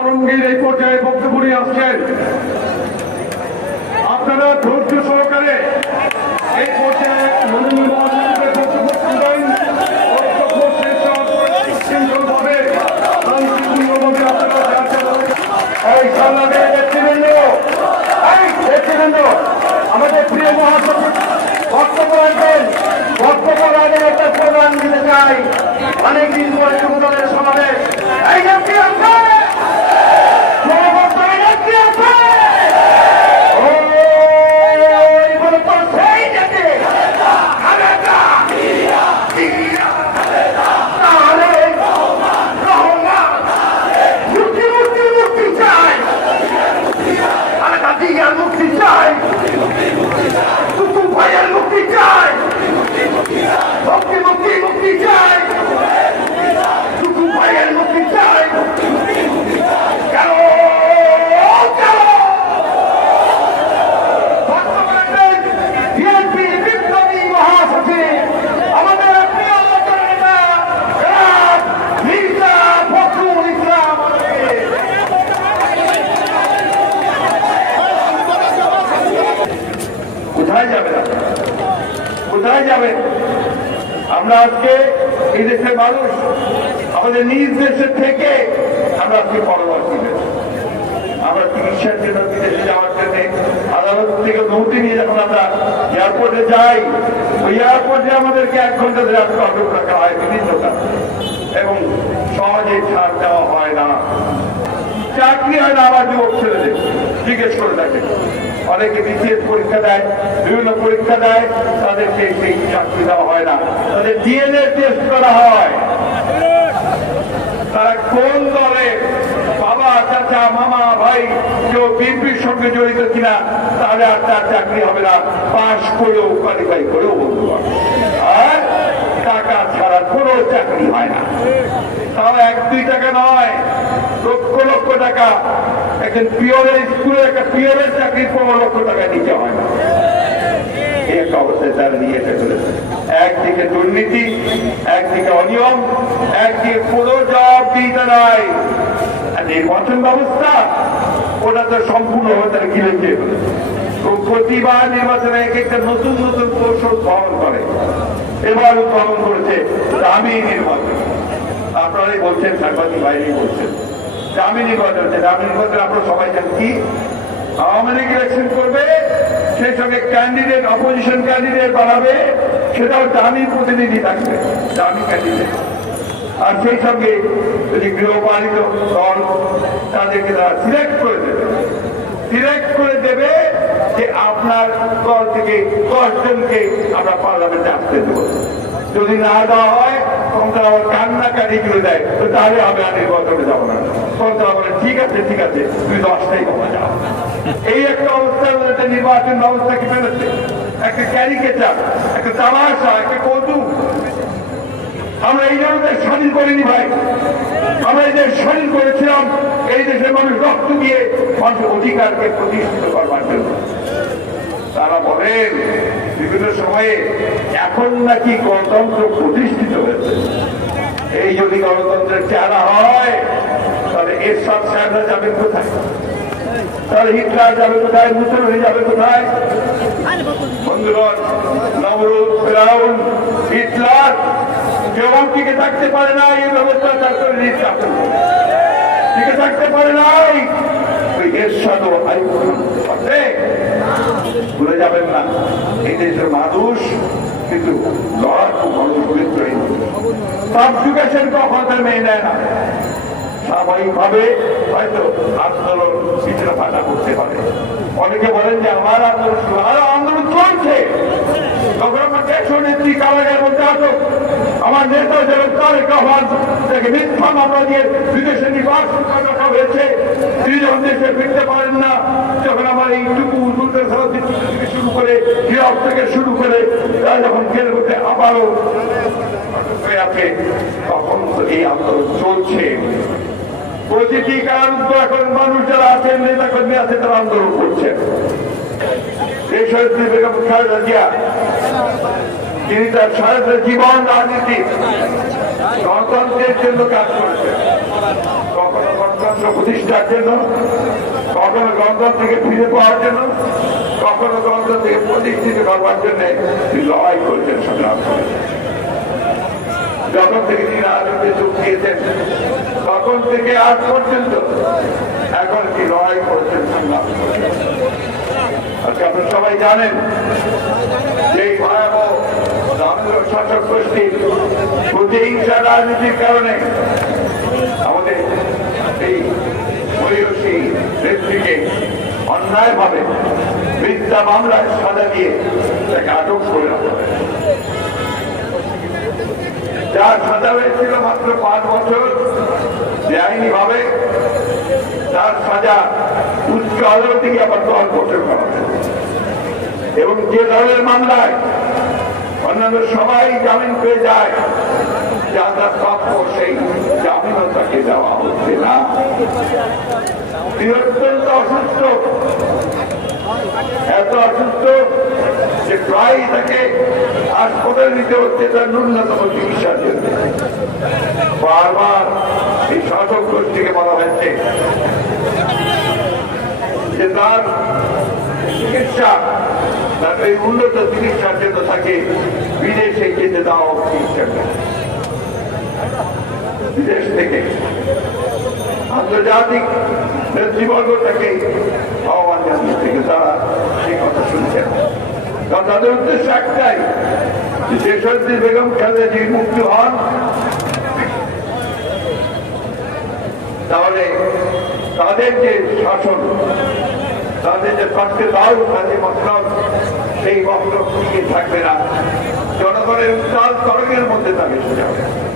আলমগীর এই পর্যায়ে বক্তব্য নিয়ে আসছেন। আপনারা ধৈর্য সহকারে এই পর্যায়ে আমাদের প্রিয় মহাসচিব, বক্তব্য রাখবেন। বক্তব্য রাখবেন একটা প্রদান দিতে চাই। অনেকদিন পরে যুবদলের সমাবেশ এই নেত্রী আছে জনগণের নেত্রী আছে ওই বলে তো সেই নেত্রী খালেদা তাহলে রহমান মুক্তি মুক্তি মুক্তি চাই খালেদা জিয়ার মুক্তি চাই টুকু ভাইয়ের মুক্তি চাই মুক্তি মুক্তি মুক্তি চাই টুকু ভাইয়ের মুক্তি চাই কেন কেন বর্তমানে বিএনপি বিপ্লবী মহাসচিব আমাদের প্রিয় লোকের নেতা জনাব মির্জা ফখরুল ইসলাম আমাদেরকে কোথায় যাবেন কোথায় যাবেন? আমরা আজকে এই দেশের মানুষ, আমাদের নিজ দেশের থেকে আমরা আজকে পরবর্তী। আমরা চিকিৎসার জন্য বিদেশে যাওয়ার জন্য আদালত থেকে নৌতি নিয়ে যখন আমরা এয়ারপোর্টে যাই, ওই এয়ারপোর্টে আমাদেরকে এক ঘণ্টা রাখা হয় বিভিন্ন এবং সহজে ছাড় দেওয়া হয় না। চাকরি হয় না আমার যুবক ছেলেদের জিজ্ঞেস করে থাকে অনেকে বিসিএস পরীক্ষা দেয়, বিভিন্ন পরীক্ষা দেয়, তাদেরকে সেই চাকরি দেওয়া হয় না। তাদের ডিএনএ টেস্ট করা হয়। তারা কোন দলে বাবা, চাচা, মামা, ভাই কেউ বিএনপির সঙ্গে জড়িত কিনা, তাহলে আর তার চাকরি হবে না। পাশ করেও কোয়ালিফাই করেও বলতে আর টাকা ছাড়া কোনো চাকরি হয় না। তাও এক দুই টাকা নয়। লক্ষ লক্ষ টাকা একজন পিওরের স্কুলের একটা পিওরের চাকরি পনেরো লক্ষ টাকা নিতে হয়। না নিয়ে দুর্নীতি, একদিকে অনিয়ম, একদিকে নির্বাচন ব্যবস্থা তো প্রতিবার নির্বাচনে এক একটা নতুন নতুন কৌশল গ্রহণ করে। এবার উদ্ভাবন করেছে দামি নির্বাচন। আপনারাই বলছেন, সাংবাদিক বাইরেই বলছেন। নির্বাচন হচ্ছে দামি নির্বাচন আপনারা সবাই জানেন কি? আওয়ামী লীগ ইলেকশন করবে, সেই সঙ্গে ক্যান্ডিডেট অপোজিশন ক্যান্ডিডেট বাড়াবে সেটাও দামি প্রতিনিধি থাকবে দামি ক্যান্ডিডেট আর সেই সঙ্গে যদি গৃহপালিত দল তাদেরকে তারা সিলেক্ট করে দেবে সিলেক্ট করে দেবে যে আপনার দল থেকে দশ জনকে আমরা পার্লামেন্টে আসতে দেবো। যদি না দেওয়া হয় কান্নাকাটি করে দেয় তাহলে আমি আর নির্বাচনে যাব না। ঠিক আছে ঠিক আছে তুই দশটাই কমা যাও। এই একটা অবস্থার মধ্যে নির্বাচন ব্যবস্থা কি ফেলেছে একটা ক্যারিকেচার, একটা তামাশা, একটা কৌতুক আমরা এই দেশ স্বাধীন করিনি ভাই। আমরা এই দেশ স্বাধীন করেছিলাম। এই দেশের মানুষ রক্ত দিয়ে মানুষের অধিকারকে প্রতিষ্ঠিত করবার জন্য। তারা বলেন, বিভিন্ন সময়ে এখন নাকি গণতন্ত্র প্রতিষ্ঠিত হয়েছে। এই যদি গণতন্ত্রের চেহারা হয়, তাহলে এর সব সাহেবরা যাবেন কোথায়? তাহলে হিটলার যাবে কোথায়? মুসলমান যাবে কোথায়? হিটলার, কেউ টিকে থাকতে পারে না এই ব্যবস্থা টিকে থাকতে পারে নাই। ভুলে যাবেন না। এই দেশের মানুষ, কিন্তু মেয়ে নেয় না। স্বাভাবিকভাবে হয়তো আন্দোলন করতে পারে। অনেকে বলেন যে আমার আন্দোলন আন্দোলন চলছে। তখন আমার দেশ নেত্রী আটক আমার নেতা তাকে মিথ্যা মামলা দিয়ে বিদেশে নিবাস রাখা হয়েছে। তিনি যখন দেশে ফিরতে পারেন না। যখন আমার এই টুকু দুর্গের থেকে শুরু করে হিরক থেকে শুরু করে তারা যখন জেল করতে আবারও আছে তখন তো এই আন্দোলন চলছে। প্রতিটি কারারুদ্ধ এখন মানুষ যারা আছেন নেতা কর্মী আছে, তারা আন্দোলন করছেন। এই শহীদ বেগম খালেদা জিয়া, তিনি তার সারা জীবন রাজনীতি গণতন্ত্রের জন্য কাজ করেছেন কখনো গণতন্ত্র প্রতিষ্ঠার জন্য, কখনো গণতন্ত্র থেকে ফিরে পাওয়ার জন্য, কখনো গণতন্ত্র থেকে প্রতিষ্ঠিত করবার জন্য লড়াই করেছেন সংগ্রাম। যখন থেকে তিনি রাজনীতি যোগ দিয়েছেন, তখন থেকে আজ পর্যন্ত এখন কি লড়াই করেছেন সংগ্রাম। আজকে আপনারা সবাই জানেন যে ভয়াবহ প্রতিহিংসা রাজনীতির কারণে আমাদের এই মহিষী নেত্রীকে অন্যায়ভাবে মিথ্যা মামলায় সাজা দিয়ে তাকে আটক করে রাখা সাজা হয়েছিল মাত্র পাঁচ বছর বেআইনি ভাবে তার সাজা উচ্চ আদালত থেকে আবার দল করতে করা এবং যে দলের মামলায় অন্যান্য সবাই জামিন পেয়ে যায়। যা তার প্রাপ্য সেই জামিনও তাকে দেওয়া হচ্ছে না। অত্যন্ত অসুস্থ, এত অসুস্থ যে প্রায় তাকে হাসপাতালে নিতে হচ্ছে তার ন্যূনতম চিকিৎসার জন্য। বারবার এই শাসক গোষ্ঠীকে বলা হয়েছে যে তার চিকিৎসা। তার উন্নত চিকিৎসার জন্য তাকে বিদেশে যেতে দেওয়া হচ্ছে চিকিৎসাকে বিদেশ থেকে আন্তর্জাতিক নেতৃবর্গ তাকে আহ্বান জানিয়েছে কিন্তু তারা সেই কথা শুনছেন। কারণ তাদের উদ্দেশ্য একটাই শেষদ্দি বেগম খালেদা যে মুক্ত হন। তাহলে তাদের যে শাসন তাদের যে পাঠকে দাও তাদের মতাম সেই টিকে থাকবে না। জনগণের উত্তাল তরঙ্গের মধ্যে তাকে হবে